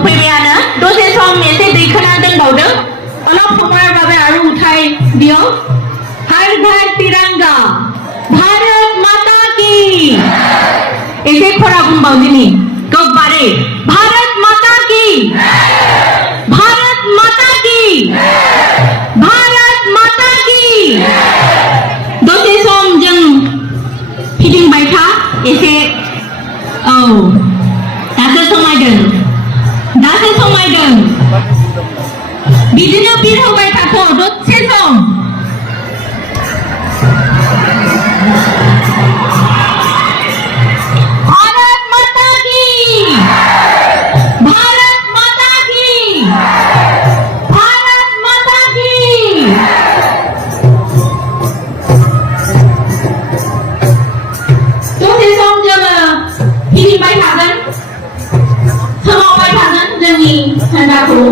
सफैबायानो दसे सम एसे दैखोना दोनबावदो अलप समयनि बागै आरो उठाय दियो हर घर तिरंगा भारत माता की एसे खरा बुंबावदिनि गोबारै भारत माता की भारत माता की भारत माता की दसे सम जों फिदिंबाय था एसे औ दासो समायदों बिदिनो बिरहोबाय थाथ' दसे सम भारत माता की भारत माता की भारत माता की दसे सम जोङो फिदिंबाय थागोन सोमावबाय थागोन जोंनि झन्डाखौ